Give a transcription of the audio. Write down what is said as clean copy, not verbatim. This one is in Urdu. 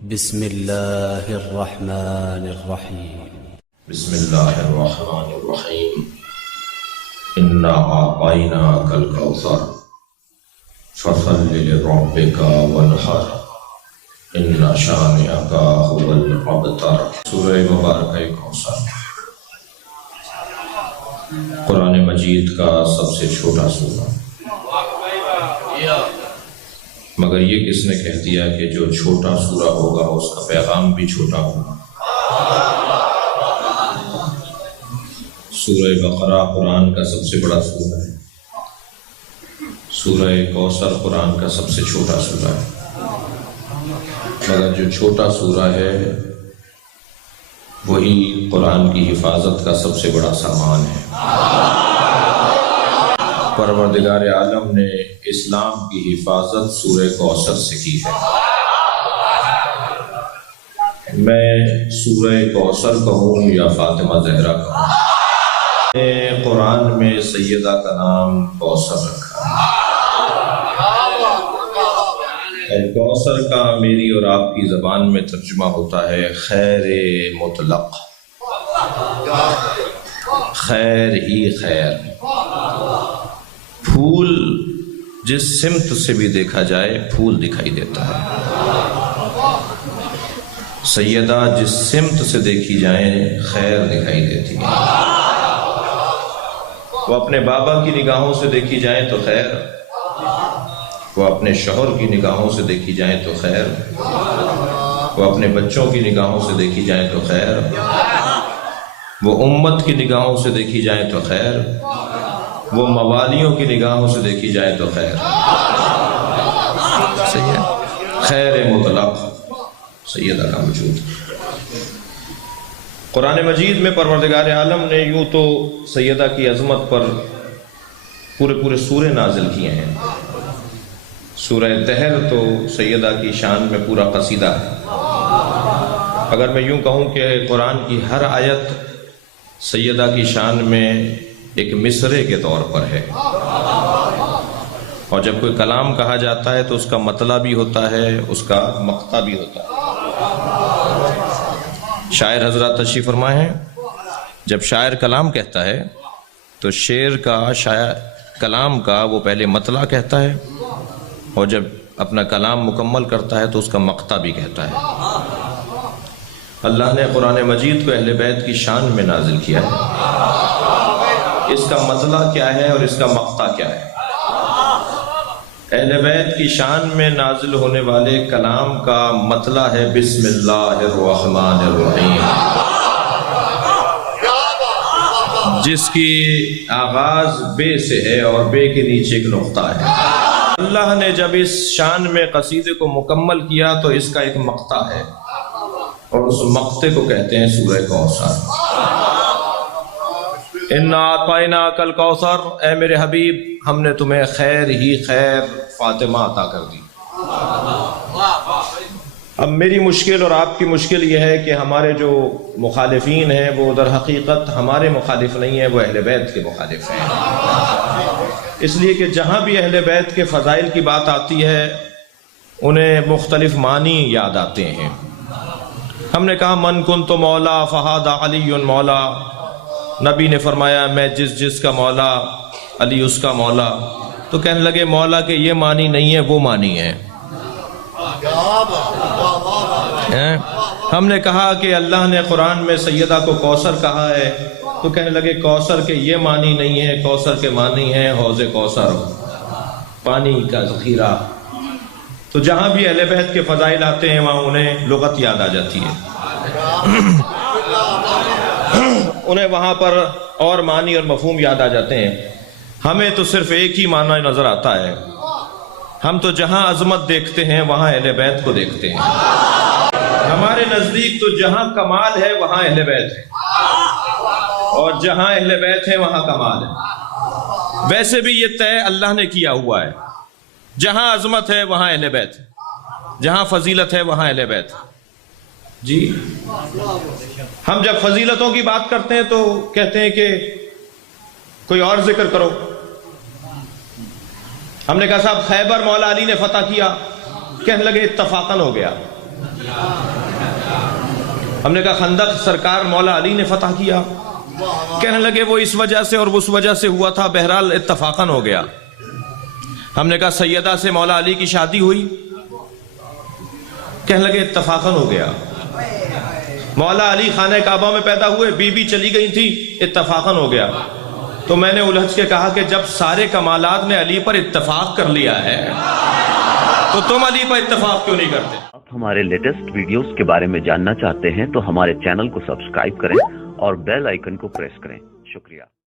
بسم اللہ الرحمن الرحیم بسم اللہ الرحمن الرحیم انا اعطیناک الکوثر فصل لربک وانحر ان شانئک هو الابتر۔ سورہ مبارکہ کوثر قرآن مجید کا سب سے چھوٹا سورہ، مگر یہ کس نے کہہ دیا کہ جو چھوٹا سورہ ہوگا اس کا پیغام بھی چھوٹا ہوگا؟ سورہ بقرہ قرآن کا سب سے بڑا سورہ ہے، سورہ کوثر قرآن کا سب سے چھوٹا سورہ ہے، مگر جو چھوٹا سورہ ہے وہی قرآن کی حفاظت کا سب سے بڑا سامان ہے۔ پروردگار عالم نے اسلام کی حفاظت سورہ کوثر سے کی ہے۔ میں سورہ کوثر کہوں یا فاطمہ زہرا کہوں، قرآن میں سیدہ کا نام کوثر رکھا ہے، اور کوثر کا میری اور آپ کی زبان میں ترجمہ ہوتا ہے خیر مطلق، خیر ہی خیر۔ پھول جس سمت سے بھی دیکھا جائے پھول دکھائی دیتا ہے، سیدہ جس سمت سے دیکھی جائیں خیر دکھائی دیتی ہے۔ وہ اپنے بابا کی نگاہوں سے دیکھی جائیں تو خیر، وہ اپنے شوہر کی نگاہوں سے دیکھی جائیں تو خیر، وہ اپنے بچوں کی نگاہوں سے دیکھی جائیں تو خیر، وہ امت کی نگاہوں سے دیکھی جائیں تو خیر، وہ موالیوں کی نگاہوں سے دیکھی جائے تو خیر۔ صحیح ہے، خیر مطلق سیدہ کا وجود۔ قرآن مجید میں پروردگار عالم نے یوں تو سیدہ کی عظمت پر پورے سورے نازل کیے ہیں۔ سورہ دہر تو سیدہ کی شان میں پورا قصیدہ ہے۔ اگر میں یوں کہوں کہ قرآن کی ہر آیت سیدہ کی شان میں ایک مصرعے کے طور پر ہے، اور جب کوئی کلام کہا جاتا ہے تو اس کا مطلب بھی ہوتا ہے، اس کا مقطع بھی ہوتا ہے۔ شاعر حضرات تشریف فرما ہے، جب شاعر کلام کہتا ہے تو شعر کا کلام کا وہ پہلے مطلع کہتا ہے، اور جب اپنا کلام مکمل کرتا ہے تو اس کا مقطع بھی کہتا ہے۔ اللہ نے قرآن مجید کو اہل بیت کی شان میں نازل کیا ہے، اس کا مطلع کیا ہے اور اس کا مقطع کیا ہے؟ اہل بیت کی شان میں نازل ہونے والے کلام کا مطلع ہے بسم اللہ الرحمن الرحیم، جس کی آغاز بے سے ہے اور بے کے نیچے ایک نقطہ ہے۔ اللہ نے جب اس شان میں قصیدے کو مکمل کیا تو اس کا ایک مقطع ہے، اور اس مقطع کو کہتے ہیں سورہ کوثر۔ اِنَّا أَعْطَيْنَاكَ الْكَوْثَرَ، اے میرے حبیب ہم نے تمہیں خیر ہی خیر فاطمہ عطا کر دی۔ اب میری مشکل اور آپ کی مشکل یہ ہے کہ ہمارے جو مخالفین ہیں وہ در حقیقت ہمارے مخالف نہیں ہیں، وہ اہل بیت کے مخالف ہیں، اس لیے کہ جہاں بھی اہل بیت کے فضائل کی بات آتی ہے انہیں مختلف معنی یاد آتے ہیں۔ ہم نے کہا من کنت مولا فہذا علی مولا، نبی نے فرمایا میں جس کا مولا علی اس کا مولا، تو کہنے لگے مولا کے یہ معنی نہیں ہے وہ معنی ہے۔ ہم نے کہا کہ اللہ نے قرآن میں سیدہ کو کوثر کہا ہے، تو کہنے لگے کوثر کے یہ معنی نہیں ہے، کوثر کے معنی ہے حوض کوثر، پانی کا ذخیرہ۔ تو جہاں بھی اہل بیت کے فضائل آتے ہیں وہاں انہیں لغت یاد آ جاتی ہے، انہیں وہاں پر اور معنی اور مفہوم یاد آ جاتے ہیں۔ ہمیں تو صرف ایک ہی معنی نظر آتا ہے، ہم تو جہاں عظمت دیکھتے ہیں وہاں اہل بیت کو دیکھتے ہیں۔ ہمارے نزدیک تو جہاں کمال ہے وہاں اہل بیت ہے، اور جہاں اہل بیت ہے وہاں کمال ہے۔ ویسے بھی یہ طے اللہ نے کیا ہوا ہے، جہاں عظمت ہے وہاں اہل بیت ہے، جہاں فضیلت ہے وہاں اہل بیت ہے۔ جی ہم جب فضیلتوں کی بات کرتے ہیں تو کہتے ہیں کہ کوئی اور ذکر کرو۔ ہم نے کہا صاحب خیبر مولا علی نے فتح کیا، کہنے لگے اتفاقاً ہو گیا۔ ہم نے کہا خندق سرکار مولا علی نے فتح کیا. کہنے لگے وہ اس وجہ سے اور اس وجہ سے ہوا تھا، بہرحال اتفاقاً ہو گیا. ہم نے کہا سیدہ سے مولا علی کی شادی ہوئی. کہنے لگے اتفاقاً ہو گیا. مولا علی خانہ کعبہ میں پیدا ہوئے، بی بی چلی گئی تھی، اتفاقاً ہو گیا. تو میں نے الجھ کے کہا کہ جب سارے کمالات نے علی پر اتفاق کر لیا ہے تو تم علی پر اتفاق کیوں نہیں کرتے؟ آپ ہمارے لیٹسٹ ویڈیوز کے بارے میں جاننا چاہتے ہیں تو ہمارے چینل کو سبسکرائب کریں اور بیل آئیکن کو پریس کریں. شکریہ.